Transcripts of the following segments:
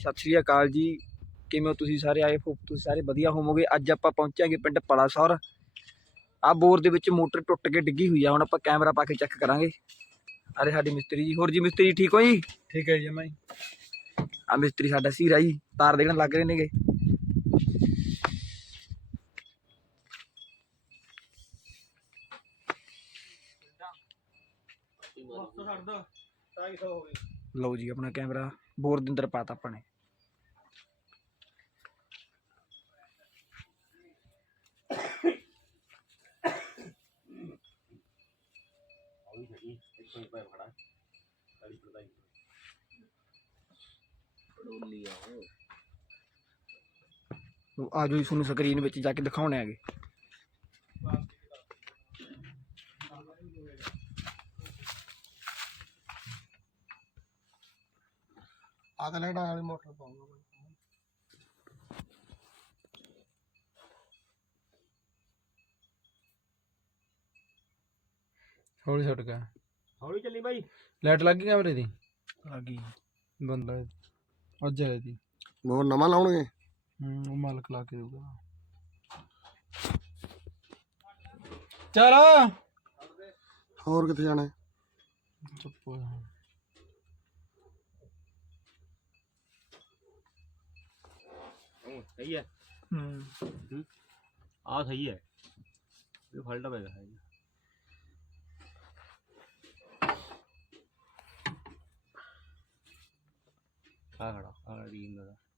ਸਤਿ ਸ਼੍ਰੀ ਅਕਾਲ ਜੀ। ਕਿਵੇਂ ਹੋ ਤੁਸੀਂ ਸਾਰੇ? ਆਏ ਹੋਪ ਤੁਸੀਂ ਸਾਰੇ ਵਧੀਆ ਹੋਵੋਗੇ। ਅੱਜ ਆਪਾਂ ਪਹੁੰਚਾਂਗੇ ਪਿੰਡ ਪਲਾਸੌਰ। ਆ ਬੋਰ ਦੇ ਵਿੱਚ ਮੋਟਰ ਟੁੱਟ ਕੇ ਡਿੱਗੀ ਹੋਈ ਆ। ਹੁਣ ਆਪਾਂ ਕੈਮਰਾ ਪਾ ਕੇ ਚੈੱਕ ਕਰਾਂਗੇ। ਅਰੇ ਸਾਡੀ ਮਿਸਤਰੀ ਜੀ ਹੋਰ ਜੀ ਮਿਸਤਰੀ ਠੀਕ ਹੋ ਜੀ? ਠੀਕ ਹੈ ਜੀ ਮੈਂ ਆ ਮਿਸਤਰੀ ਸਾਡਾ ਸੀਰਾ ਜੀ ਤਾਰ ਦੇਣ ਲੱਗ ਰਹੇ ਨੇਗੇ। ਲਓ ਜੀ ਆਪਣਾ ਕੈਮਰਾ ਬੋਰ ਦੇ ਅੰਦਰ ਪਾਤਾ ਆਪਾਂ ਨੇ। ਆ ਜੋ ਜੀ ਤੁਹਾਨੂੰ ਸਕਰੀਨ ਵਿੱਚ ਜਾ ਕੇ ਦਿਖਾਉਣੇ ਹੈਗੇ। ਆ ਤਾਂ ਲੈਣਾ ਵਾਲੀ ਮੋਟਰ ਪਾਉਂਗਾ ਹੌਲੀ ਛੱਡ ਗਿਆ ਹੌਲੀ ਚੱਲੀ ਬਾਈ। ਲਾਈਟ ਲੱਗ ਗਈ ਕੈਮਰੇ ਦੀ? ਲੱਗੀ ਬੰਦਾ ਅੱਜ ਆਇਆ ਜੀ ਮੋਰ ਨਵਾਂ ਲਾਉਣਗੇ? ਹੂੰ ਉਹ ਮਾਲਕ ਲਾ ਕੇ ਦੇਊਗਾ। ਚਲ। ਹੋਰ ਕਿੱਥੇ ਜਾਣਾ? ਹੈ? ਚੁੱਪ ਹੋ ਜਾ। ਸਹੀ ਹੈ। ਹੂੰ। ਆ ਸਹੀ ਹੈ। ਇਹ ਫਲਟ ਪੈ ਗਿਆ। ਹੈ ਆ ਖੜਾ ਆ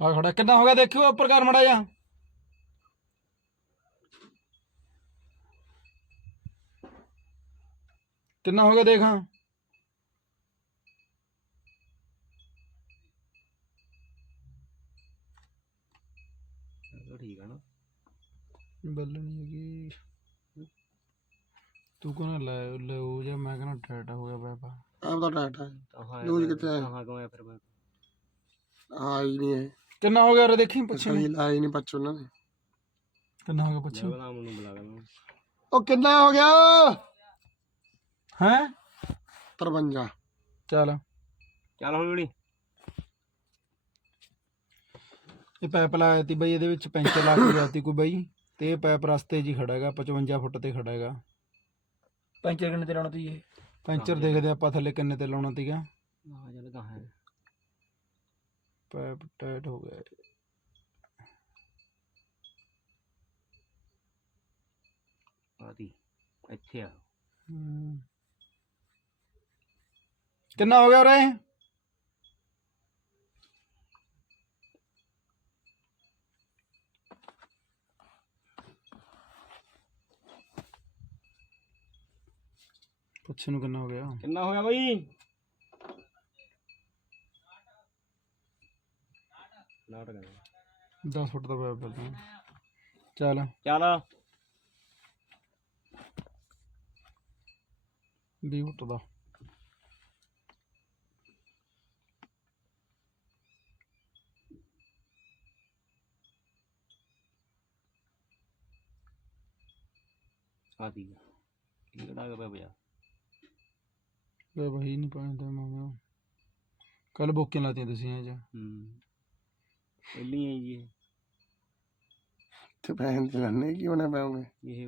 ਆ ਖੜਾ ਕਿੰਨਾ ਹੋ ਗਿਆ ਦੇਖਿਓ ਉੱਪਰ ਕਰ ਮੜਾ ਜਾ ਕਿੰਨਾ ਹੋ ਗਿਆ ਦੇਖਾਂ ਠੀਕ ਹੈ ਨਾ। ਬੱਲ ਨਹੀਂ ਹੈਗੀ। ਤੂੰ ਕੋਣ ਲੈ ਲੈ ਉਹ ਜਾਂ ਮੈਂ ਕਹਿੰਦਾ ਟਾਟਾ ਹੋ ਗਿਆ ਬਾਬਾ ਆਪ ਤਾਂ ਟਾਟ ਹੈ ਤਾਂ ਹਾਂ ਲੂਜ ਕਿੱਥੇ ਹੈ? ਹਾਂ ਕਿਉਂ ਫਿਰ ਮੈਂ? ਆ ਹੀ ਨਹੀਂ ਹੈ। ਕਿੰਨਾ ਹੋ ਗਿਆ ਰੇ ਦੇਖੀ ਪੁੱਛੀ ਸਹੀ ਲਾਈ ਨਹੀਂ ਪੱਛ ਉਹਨਾਂ ਨੇ। ਕਿੰਨਾ ਹੋ ਗਿਆ ਪੁੱਛੀ? ਬਲਾ ਮੈਨੂੰ ਬੁਲਾ ਲੈਣਾ ਉਹ ਕਿੰਨਾ ਹੋ ਗਿਆ? ਹੈ? 53 ਚੱਲ। ਚੱਲ ਹੌਲੀ ਹੌਲੀ ਇਹ ਪੈਪ ਲਾਇਆ ਤੀ ਬਈ ਇਹਦੇ ਵਿੱਚ ਪੈਂਚਰ ਲਾ ਕੇ ਜਾਤੀ ਕੋਈ ਬਈ। ਤੇ ਇਹ ਪੈਪ ਰਸਤੇ 'ਚ ਹੀ ਖੜਾ ਹੈਗਾ 55 ਫੁੱਟ ਤੇ ਖੜਾ ਹੈਗਾ। ਪੈਂਚਰ ਕਿੰਨੇ ਤੇ ਲਾਉਣਾ ਤੁਸੀਂ ਇਹ? ਪੈਂਚਰ ਦੇਖਦੇ ਆਪਾਂ ਥੱਲੇ ਕਿੰਨੇ ਤੇ ਲਾਉਣਾ ਤੀਗਾ। ਹਾਂ ਚੱਲ ਕਹਾਂ ਹੈ। ਟਾਈਟ ਹੋ ਗਿਆ ਆਦੀ ਇੱਥੇ ਆ। ਹਮ। ਕਿੰਨਾ ਹੋ ਗਿਆ ਰੇ ਪੁੱਛ ਨੂੰ ਕਿੰਨਾ ਹੋ ਗਿਆ? ਕਿੰਨਾ ਹੋਇਆ ਬਈ ਨਾਟ ਕਰ 10 ਫੁੱਟ ਦਾ ਪੈਪ ਲੱਗਣਾ ਚੱਲ। ਚੱਲ। 20 ਫੁੱਟ ਦਾ। ਆਦੀ ਇਹ ਕਿਹੜਾ ਗਿਆ ਪਿਆ ਲੈ ਭਾਈ ਨਹੀਂ ਪਾਉਂਦਾ ਮਾਮਾ ਕੱਲ ਬੋਕੀਆਂ ਲਾਤੀਆਂ ਤੁਸੀਂ ਇਹ ਜਾ ਹੂੰ। ਪਹਿਲੀ ਹੈ ਜੀ ਤੇ ਪੈਸੇ ਤੇ ਲੈਣੇ ਕੀ ਹੋਣੇ? ਪੈਉਗੇ ਇਹ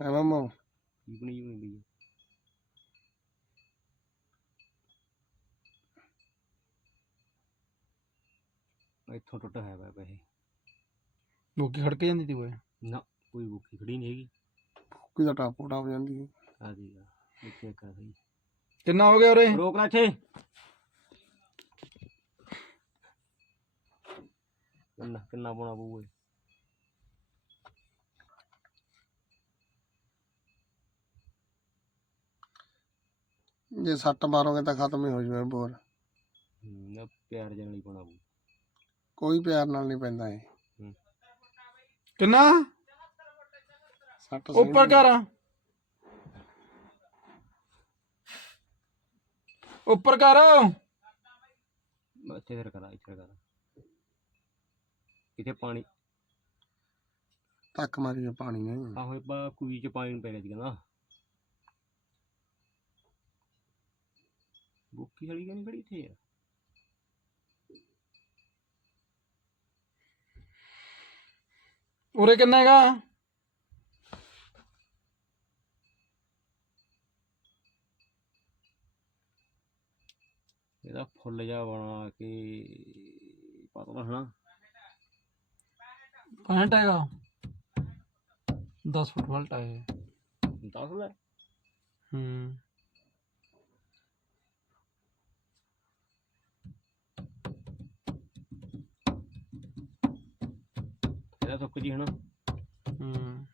ਇਹ ਐ ਮਾਮਾ। ਕੀਪਣੀ ਜੀ ਹੁੰਦੀ ਹੈ ਇੱਥੋਂ ਟੁੱਟ ਹੈ ਪਿਆ ਪੈਸੇ। ਬੋਕੀ ਖੜਕ ਜਾਂਦੀ ਤੀ ਓਏ। ਨਾ ਕੋਈ ਭੁੱਖੀ ਖੜੀ ਨਹੀਂ ਹੈਗੀ। ਕੋਈ ਦਾ ਟਾਪੂ ਟਾਪ ਜਾਂਦੀ ਹੈ ਆ ਇੱਥੇ ਕਰ ਸਹੀ ਕਿੰਨਾ ਹੋ ਗਿਆ ਉਰੇ? ਰੋਕ ਲੈ ਇੱਥੇ। ਕਿੰਨਾ ਕਿੰਨਾ ਪਾਉਣਾ ਪਊ ਓਏ ਜੇ ਸੱਟ ਮਾਰੋਗੇ ਤਾਂ ਖਤਮ ਹੀ ਹੋ ਜਾਵੇ ਬੋਰ ਨਾ ਪਿਆਰ ਜਣ ਲਈ ਪਾਉਣਾ ਪਊ। ਕੋਈ ਪਿਆਰ ਨਾਲ ਨਹੀਂ ਪੈਂਦਾ ਇਹ। ਕਿੰਨਾ? ਸੱਟ ਉੱਪਰ ਕਰ ਉੱਪਰ ਕਰ ਇੱਥੇ ਫਿਰ ਕਰਾ ਇੱਥੇ ਕਰਾ। ਕਿਤੇ ਪਾਣੀ? ਤੱਕ ਮਾਰੀ ਪਾਣੀ ਨੇ ਆਹੋ ਪਾ ਕੁਈ ਚ ਪਾਣੀ ਪੈ ਗਿਆ ਸੀਗਾ ਨਾ। ਬੁੱਕੀ ਵਾਲੀ ਨੀ ਖੜੀ ਇੱਥੇ? ਯਾਰ ਉਰੇ ਕਿੰਨਾ ਹੈਗਾ? ਇਹਦਾ ਫੁੱਲ ਜਾ ਬਣਾ ਕੇ ਪਤਾ ਹਨਾ। 65 ਹੈਗਾ 10 ਫੁੱਟ ਵਲਟ ਹੈ ਦੱਸ ਲੈ ਹੂੰ। ਇਹਦਾ ਸੁੱਕ ਜੀ ਹਨਾ। ਹੂੰ।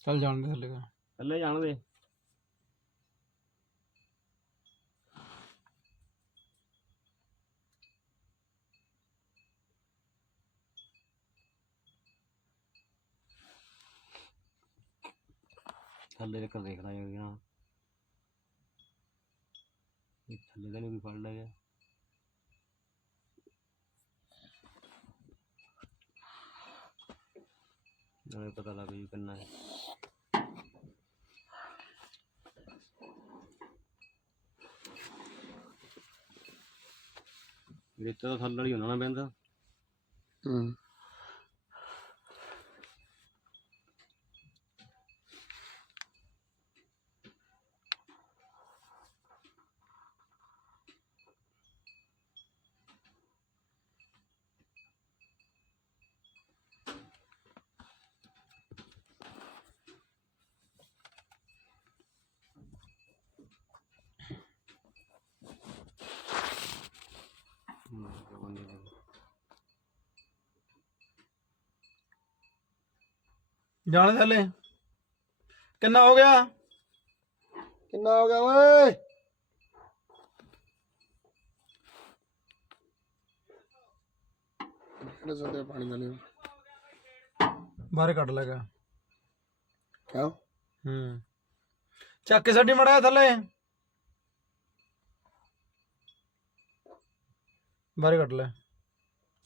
ਚੱਲ ਜਾਣ ਦੇ ਥੱਲੇ। ਦਾ ਥੱਲੇ ਜਾਣ ਦੇ। ਥੱਲੇ ਤੱਕ ਦੇਖ ਲਾ ਜਾਏਗਾ ਨਾ ਇਹ ਥੱਲੇ ਦਾ ਨਹੀਂ ਵੀ ਫੜ ਲਿਆ ਗਿਆ ਨਾਲੇ ਪਤਾ ਲੱਗ ਜੂ ਕਿੰਨਾ ਹੈ। ਰੇਤਾ ਤਾਂ ਥੱਲੇ ਵਾਲੀ ਹੋਣਾ ਨਾ ਪੈਂਦਾ ਹੂੰ ਹਮ, ਬੰਦੇ ਦਾ। ਜਾਣ ਥੱਲੇ। ਕਿੰਨਾ ਹੋ ਗਿਆ? ਕਿੰਨਾ ਹੋ ਗਿਆ ਓਏ? ਸੰਦੇ ਪਾਣੀ ਲਿਓ ਬਾਹਰ ਕੱਢ ਲਗਾ ਕਿਉਂ ਹੂੰ। ਚੱਕ ਕੇ ਛੱਡੀ ਮੜਿਆ ਥੱਲੇ। ਬਾਹਰ ਕੱਢ ਲੈ।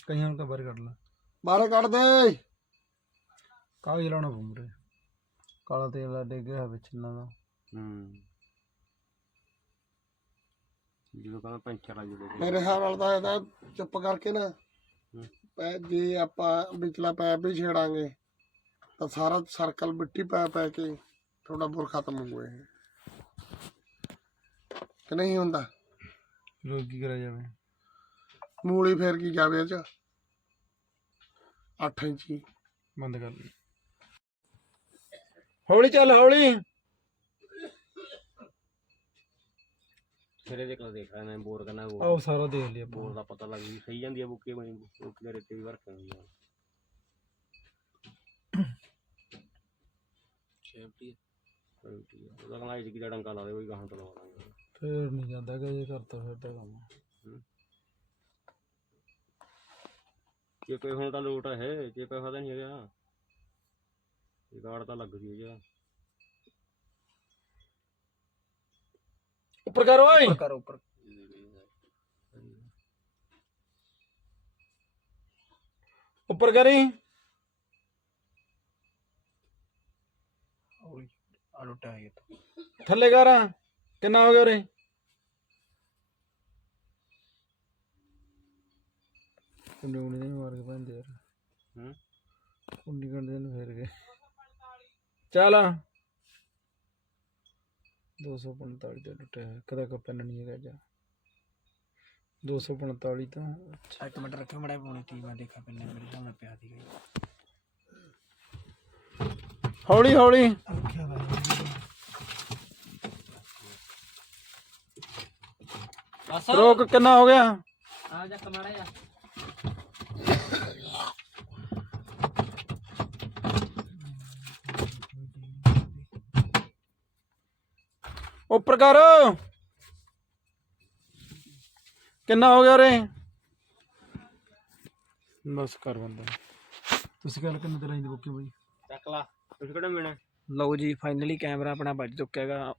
ਕਈਆਂ ਨੂੰ ਤਾਂ ਬਾਹਰ ਕੱਢ ਲੈ। ਬਾਹਰ ਕੱਢ ਦੇ। ਕਾਗਜ਼ ਲਾਉਣਾ ਪਊ ਮੂਰੇ ਕਾਲਾ ਤੇਲ ਦਾ ਡਿੱਗ ਗਿਆ ਵਿੱਚ ਇਹਨਾਂ ਦਾ। ਹੂੰ। ਜਦੋਂ ਕਹਿੰਦਾ ਪੈਂਚਰ ਆ ਜੂਗਾ ਮੇਰੇ ਹਿਸਾਬ ਨਾਲ ਤਾਂ ਇਹਦਾ ਚੁੱਪ ਕਰਕੇ ਨਾ ਹੂੰ। ਪੈ ਜੇ ਆਪਾਂ ਵਿਚਲਾ ਪੈਪ ਵੀ ਛੇੜਾਂਗੇ ਤਾਂ ਸਾਰਾ ਸਰਕਲ ਮਿੱਟੀ ਪੈ ਪੈ ਕੇ ਥੋੜਾ ਬੁਰ ਖਤਮ ਹੋ ਗਏ ਕਿ ਨਹੀਂ ਹੁੰਦਾ? ਲੋਕ ਕੀ ਕਰਿਆ ਜਾਵੇ? ਮੂਲੀ ਫੇਰ ਕੀ ਜਾਵੇ ਇਹ ਚ? 8 ਇੰਚੀ। ਬੰਦ ਕਰ ਲਈ। ਹੌਲੀ ਚੱਲ ਹੌਲੀ। ਸਿਰੇ ਦੇ ਕੋਲ ਦੇਖ ਰਿਹਾ ਮੈਂ ਬੋਰ ਕਰਨਾ ਆਓ ਬੋਰ ਸਾਰਾ ਦੇਖ ਲਿਆ ਬੋਰ ਦਾ ਪਤਾ ਲੱਗ ਗਈ ਸਹੀ ਜਾਂਦੀ ਆ ਬੁੱਕੇ ਬਣੀ ਬੁੱਕੇ ਦੇ ਰੇਤੇ ਵੀ ਵਰਕ ਹੁੰਦੀ ਆ। ਉਹਦਾ ਕਹਿੰਦਾ ਕੀ ਦਾ ਡੰਕਾ ਲਾ ਦੇ ਕੋਈ ਗਾਹਾਂ ਤੋਂ ਦਾਂਗੇ ਫੇਰ ਨਹੀਂ ਜਾਂਦਾ ਕਿ ਇਹ ਕਰਤਾ ਫਿਰ ਤਾਂ ਕੰਮ। ਜੇ ਕੋਈ ਹੁਣ ਤਾਂ ਲੋਟ ਹੈ ਜੇ ਕੋਈ ਫਾਇਦਾ ਨਹੀਂ ਹੈਗਾ। ਇਹ ਗਾੜ ਤਾਂ ਲੱਗ ਗਈ ਜਿਹੜਾ ਉੱਪਰ ਕਰ ਓਏ। ਕਰ ਉੱਪਰ। ਉੱਪਰ ਕਰੀ। ਹੈ ਥੱਲੇ ਕਰ। ਕਿੰਨਾ ਹੋ ਗਿਆ ਉਰੇ? ਕੁੰਡੀ ਕੁੰਡੀ ਦੇ ਮਾਰ ਕੇ ਪੈਂਦੇ ਯਾਰ। ਹੂੰ। ਕੁੰਡੀ ਕੁੰਡੀ ਦੇ ਫੇਰ ਗਏ। ਚੱਲ। 245 ਦਾ ਟੁੱਟਿਆ ਹੈ ਕਦਾ ਕਾ ਪੈਨ ਨਹੀਂ ਹੈਗਾ ਜਾ। 245 ਤਾਂ ਅੱਛਾ। ਇੱਕ ਮਿੰਟ ਰੱਖਿਓ ਮੜਾ ਪੌਣੀ ਟੀ ਮੈਂ ਦੇਖਾ ਪਿੰਨੇ ਮੇਰੇ ਸਾਹਮਣੇ ਪਿਆ ਦੀ ਗਈ ਹੌਲੀ ਹੌਲੀ। ਰੱਖਿਆ ਬਾਈ ਰੋਕ ਕਿੰਨਾ ਹੋ ਗਿਆ? ਆ ਜਾ ਕਮਾੜਾ ਜਾ ਉੱਪਰ ਕਰ। ਕਿੰਨਾ ਹੋ ਗਿਆ ਰੇ? ਬਸ ਕਰ ਬੰਦਾ। ਤੁਸੀਂ ਗੱਲ ਕਿੰਨੇ ਤੇ ਲਾਈਂਦੇ ਬੁੱਕੀ ਬਾਈ? ਚੱਕ ਲਾ। ਤੁਸੀਂ ਕਿਹੜਾ ਮਿਲਣਾ? ਲਓ ਜੀ ਫਾਈਨਲੀ ਕੈਮਰਾ ਆਪਣਾ ਵੱਜ ਚੁੱਕਿਆ ਹੈਗਾ।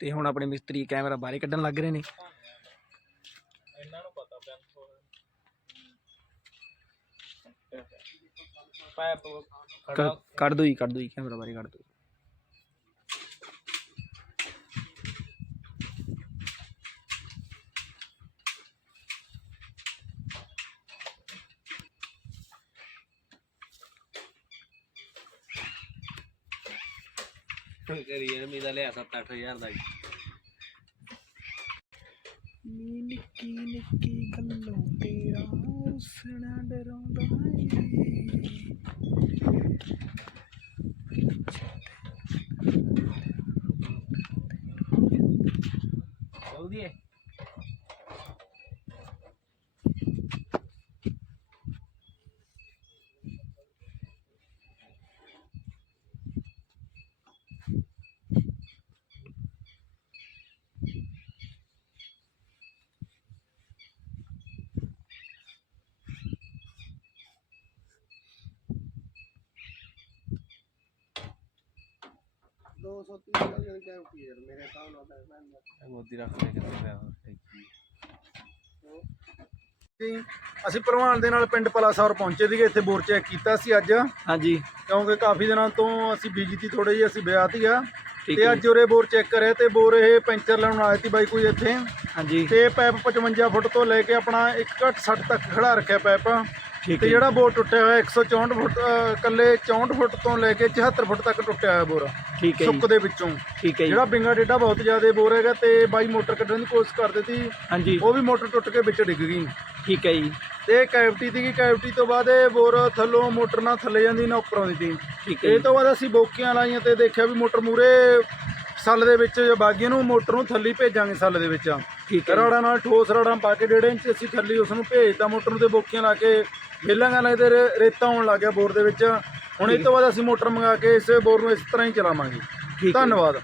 ਤੇ ਹੁਣ ਆਪਣੇ ਮਿਸਤਰੀ ਕੈਮਰਾ ਬਾਹਰ ਕੱਢਣ ਲੱਗ ਰਹੇ ਨੇ। ਕੱਢ ਦੋ ਜੀ ਕੱਢ ਦੋ ਜੀ ਕੈਮਰਾ ਬਾਹਰ ਕੱਢ ਦੋ। ਕਰੀਏ ਮੇਰਾ ਲਿਆ 7-8000 ਦਾ ਨਿੱਕੀ ਨਿੱਕੀ ਗੱਲੋਂ ਤੇਰਾ ਰੁੱਸਣਾ ਡਰਾਉਂਦਾ ਏ। ਅਸੀਂ ਪ੍ਰਵਾਨ ਦੇ ਨਾਲ ਪਿੰਡ ਪਲਾਸੌਰ ਪਹੁੰਚੇ ਸੀਗੇ ਇੱਥੇ ਬੋਰ ਚੈੱਕ ਕੀਤਾ ਸੀ ਅੱਜ। ਹਾਂਜੀ। ਕਿਉਂਕਿ ਕਾਫੀ ਦਿਨਾਂ ਤੋਂ ਅਸੀਂ ਬਿਜ਼ੀ ਸੀ ਥੋੜੇ ਜਿਹਾ ਅਸੀਂ ਵਿਆਹ ਤੇ ਆ। ਤੇ ਅੱਜ ਉਰੇ ਬੋਰ ਚੈੱਕ ਕਰਿਆ ਤੇ ਬੋਰ ਇਹ ਪੈਂਚਰ ਲਾਉਣ ਆਏ ਸੀ ਬਾਈ ਕੋਈ ਇੱਥੇ। ਹਾਂਜੀ। ਤੇ ਪੈਪ 55 ਫੁੱਟ ਤੋਂ ਲੈ ਕੇ ਆਪਣਾ 1.60 ਤੱਕ ਖੜਾ ਰੱਖਿਆ ਪੈਪ। ਠੀਕ ਤੇ ਹੈ ਜਿਹੜਾ ਬੋਰ ਟੁੱਟਿਆ ਹੋਇਆ 164 ਫੁੱਟ ਅ, ਕੱਲੇ 64 ਫੁੱਟ ਤੋਂ ਲੈ ਕੇ 74 ਫੁੱਟ ਤੱਕ ਟੁੱਟਿਆ ਹੋਇਆ ਬੋਰ। ਠੀਕ ਹੈ ਸੁੱਕ ਦੇ ਵਿੱਚੋਂ। ਠੀਕ ਹੈ ਜੀ। ਜਿਹੜਾ ਬਿੰਗਾ ਡੇਡਾ ਬਹੁਤ ਜ਼ਿਆਦਾ ਬੋਰ ਹੈਗਾ ਤੇ ਬਾਈ ਮੋਟਰ ਕੱਢਣ ਦੀ ਕੋਸ਼ਿਸ਼ ਕਰਦੇ ਸੀ ਹਾਂਜੀ। ਉਹ ਵੀ ਮੋਟਰ ਟੁੱਟ ਕੇ ਵਿੱਚ ਡਿੱਗ ਗਈ। ਠੀਕ ਹੈ ਜੀ। ਤੇ ਕੈਵਟੀ ਦੀ ਕੈਵਟੀ ਤੋਂ ਬਾਅਦ ਇਹ ਬੋਰ ਥੱਲੋਂ ਮੋਟਰ ਨਾਲ ਥੱਲੇ ਜਾਂਦੀ ਨਾ ਉੱਪਰ ਆਉਂਦੀ ਸੀ। ਠੀਕ ਹੈ ਇਹ ਜੀ। ਤੋਂ ਬਾਅਦ ਅਸੀਂ ਬੋਕੀਆਂ ਲਾਈਆਂ ਤੇ ਦੇਖਿਆ ਵੀ ਮੋਟਰ ਮੂਰੇ ਸੱਲ ਦੇ ਵਿੱਚ ਬਾਗੀਆਂ ਨੂੰ ਮੋਟਰ ਨੂੰ ਥੱਲੇ ਭੇਜਾਂਗੇ ਸੱਲ ਦੇ ਵਿੱਚ। ਠੀਕ ਹੈ ਜੀ। ਰਾੜਾਂ ਨਾਲ ਠੋਸ ਰਾੜਾਂ ਪਾ ਕੇ ਡੇਢ ਇੰਚ ਅਸੀਂ ਥੱਲੇ ਉਸ ਨੂੰ ਭੇਜਤਾ ਮੋਟਰ ਨੂੰ ਤੇ ਬੋਕੀਆਂ ਲਾ ਕੇ ਵੇਲਾਂਗਾ ਲੱਗਦੇ ਰੇ- ਰੇਤਾ ਆਉਣ ਲੱਗ ਗਿਆ ਬੋਰ ਦੇ ਵਿੱਚ। ਹੁਣ ਇਹ ਤੋਂ ਬਾਅਦ ਅਸੀਂ ਮੋਟਰ ਮੰਗਾ ਕੇ ਇਸੇ ਬੋਰ ਨੂੰ ਇਸ ਤਰ੍ਹਾਂ ਹੀ ਚਲਾਵਾਂਗੇ। ਠੀਕ ਹੈ। ਜੀ। ਧੰਨਵਾਦ।